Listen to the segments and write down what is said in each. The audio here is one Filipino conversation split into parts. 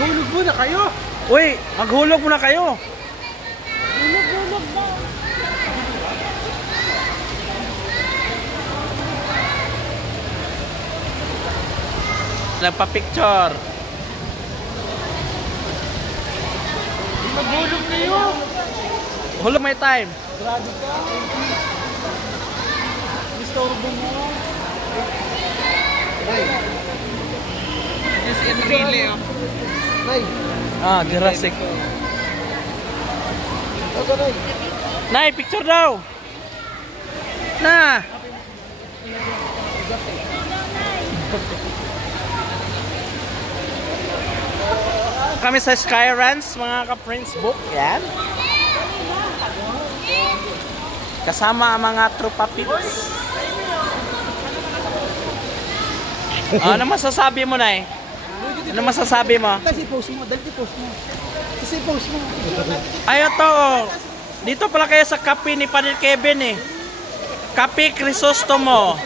Maghulog muna kayo. Uy, maghulog muna kayo. Hulog-hulog daw. Nagpa-picture. Maghulog kayo. Hulog may time. Grabe ka. Disturbo mo. Nay. Yes, Enrile. Nay. Ah, Jurassic. Ako, Nay. Nay, picture daw. Na. Kami sa Skyruns, mga ka-Prince Book. Yan. Kasama ang mga tropa pips. Ano masasabi mo, Nay? Ano masasabi mo? Kasi post mo. Dali post mo. Kasi post mo. Ay, ito. Oh. Dito pala kayo sa kape ni Padre Kevin eh. Kape Crisostomo.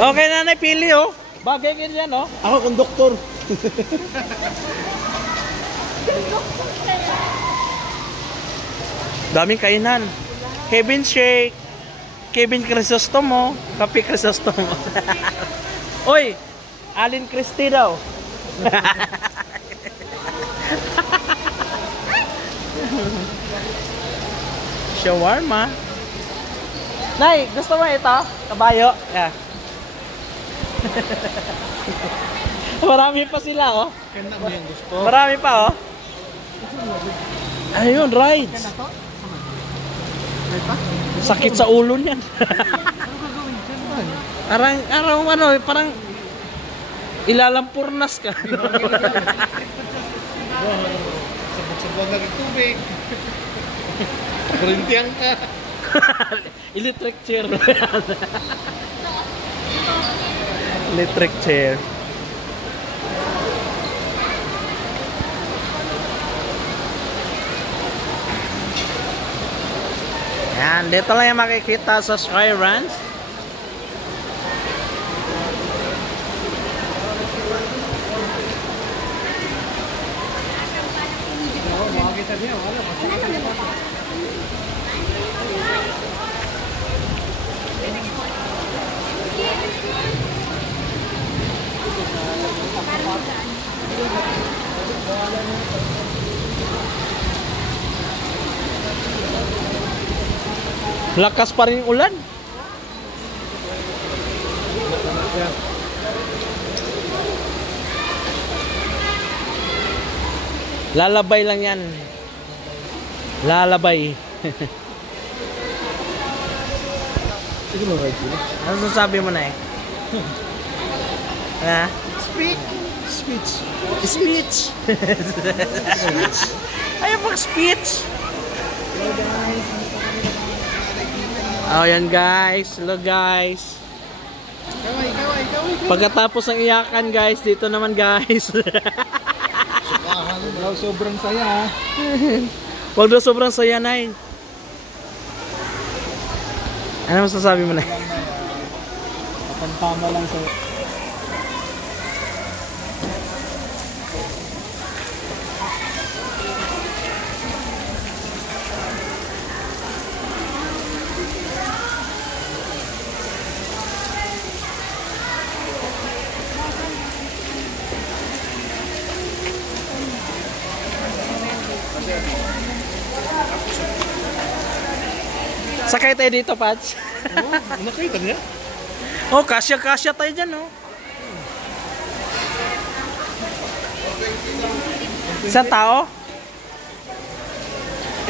Okay, nanay, pili oh. Bagay din yan oh. Ako konduktor. Daming kainan. Kevin Shake. Kevin Crisostomo. Kape Crisostomo. Oy, Alin Christie daw. Shawarma. Nay, gusto mo ito? Kabayo? Yeah. Marami pa sila, oh. Kaya mo yung gusto. Marami pa, oh. Ayun, rides. Sakit sa ulo niyan. Parang ilalampurnas ka. Sabog-sabog ng tubig. Kurintiyan ka. Electric chair. Electric chair. Yan, dito lang yung makikita sa Skyruns. Makakita niya. Wala. Lakas pa rin yung ulan. Lalabay lang yan. Lalabay. Ano sasabi mo na eh? Ha? Speak. Speech. Speech. Ayaw mag-speech. Oh, yan guys. Hello guys. Kaway. Pagkatapos ng iyakan guys, dito naman guys. Daw sobrang saya. Huwag daw sobrang saya, Nay. Ano masasabi mo, Nay? Tama lang sa Sakay tayo dito, Pats. nakita niya? Oh, kasya-kasya tayo dyan, oh. Isang tao?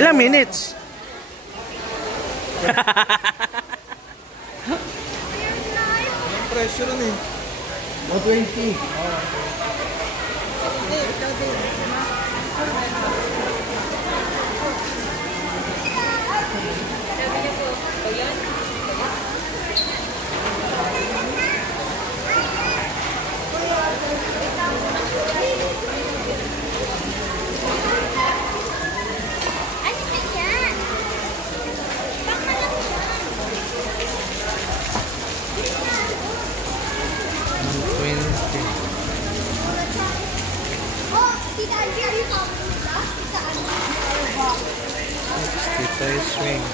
Ilang minutes? Ang pressure nun eh. 120. Toy swing.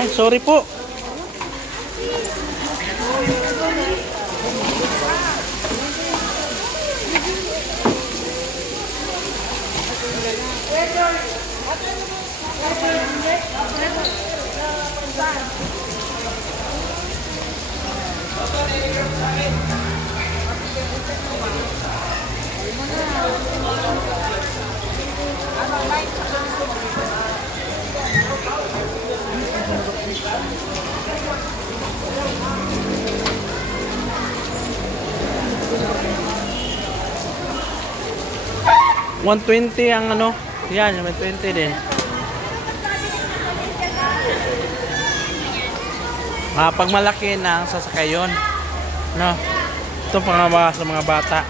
Ay, sorry po. $120 ang ano. Yan, $120 din. Pag malaki na sasakay yun. No. Ito pa nga sa mga bata.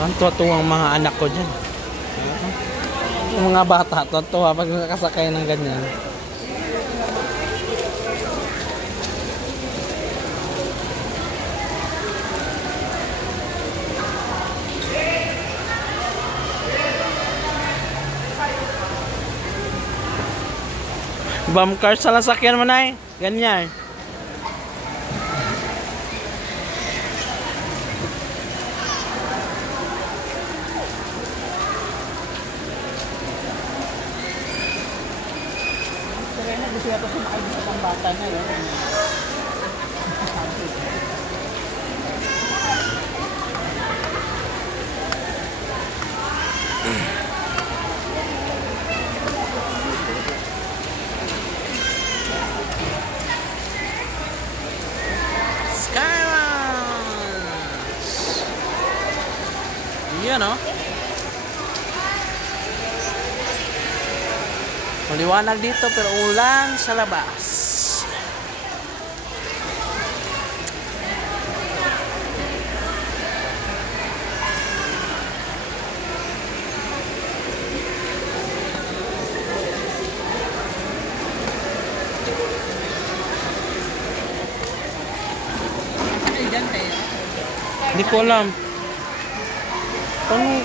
Ang tuwa-tuwa ang mga anak ko dyan. Yung mga bata, tuwa pag nakasakay ng ganyan. Bump car sa lasakyan mo na eh. Ganyan. Gusto yata sumakay sa pambata na yun. Yan o. Maliwanag dito pero ulan sa labas. Hindi ko alam. Paano?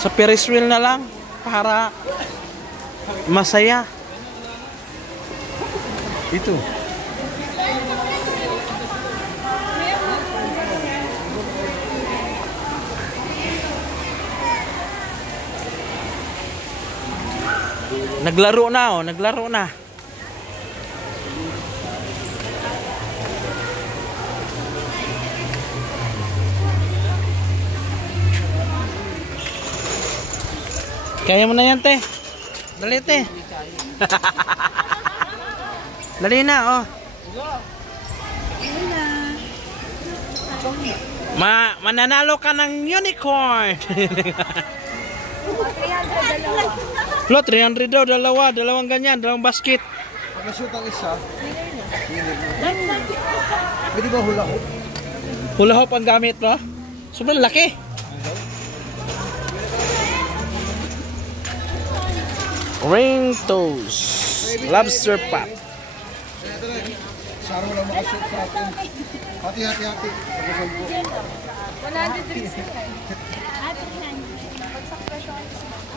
Sa Ferris wheel na lang para masaya. Ito. Naglaro na oh, naglaro na. Kaya mo na yan, te. Dali, te. Dali na, oh. Mananalo ka ng unicorn. Lo, 300 daw, dalawang ganyan, dalawang basket. Pag-shoot ang isa, pwede ba hula hoop? Hula hoop ang gamit, no? Sobrang laki. Ring toast, lobster pot. Saro lang makashoot sa atin. Hati-hati. 100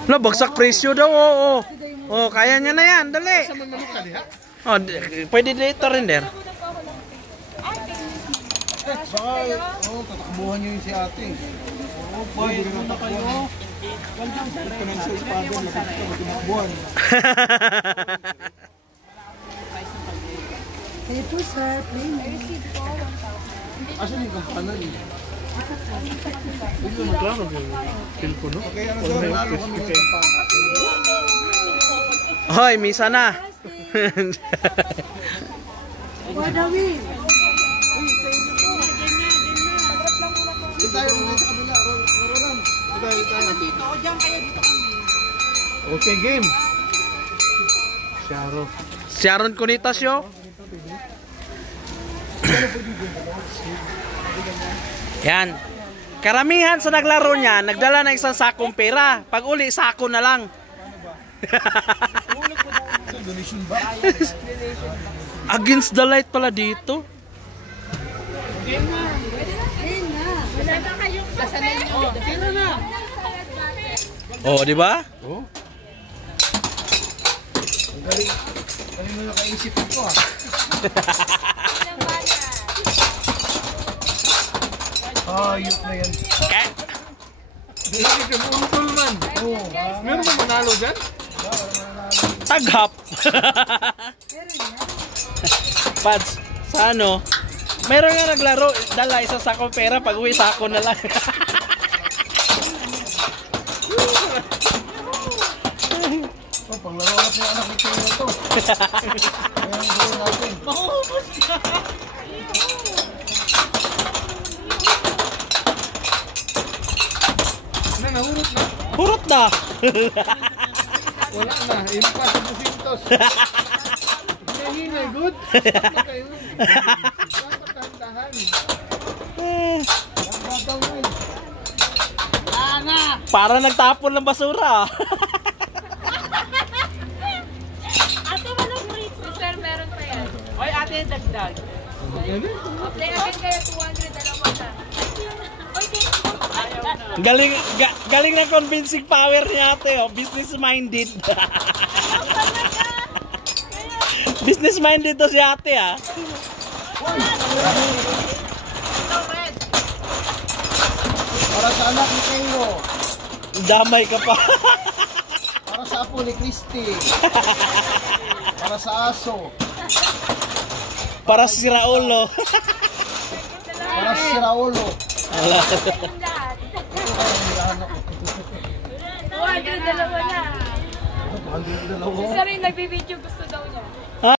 Lo, bagsak presyo daw, oo. Oh, kaya niya na yan, dali. Oh, pwede dito rin der. Baka, tatakbuhan nyo yung si ate. Oo, pwede na kayo. Ito na sa espada, tatakbuhan. Ito, sir, please. Asan yung kampanan eh? Ito na klaro yung pin ko, no? Okay, ano sir, lalo kami ng kampanan. Hoy, misa na. Wadawin. Dito tayo sa kabila, Roland. Dito tayo. Dito, o dyan kayo, dito kami. Okay, game. Sharon Cunitas yo. Yan. Karamihan sa naglaro niya, nagdala ng isang sakong pera. Pag uli, sako na lang. Donation ba? Against the light pala dito. Ayun na. Wala na kayong kasanay nyo. Sino na? Oh, di ba? Oh. Ang galing. Galing mo nakaisip ko ah. Ayok na yan. Lagi ka utol man. Oo. Meron ba manalo dyan? Taghap. Pads, sa ano? Meron nga naglaro, dala isang sako pera, pag uwi sako na lang. Oh, paglaro natin yung anak ni Tino to. Ayan ang gawin natin. Maubos ka. Nahurot na. Hurot na. Wala na. Impas sa busintos. Hinay, good. Kayo. Dapat tahan-tahan. Para nagtapon ng basura. Ate, walang rate. Sir, meron pa yan. Oy, ate, dagdag. Play again kayo, 200, dalawa na. Galing galing na convincing power niya ate, oh. Business minded. Business minded to si ate, ah. Para sa anak ni Tino. Damay ka pa. Para sa apo ni Christy. Para sa aso. Para si Raulo. Para si Raulo. Lahat. 200, dalawa na. Ano, dalawa. Sir, yung nagbibideo gusto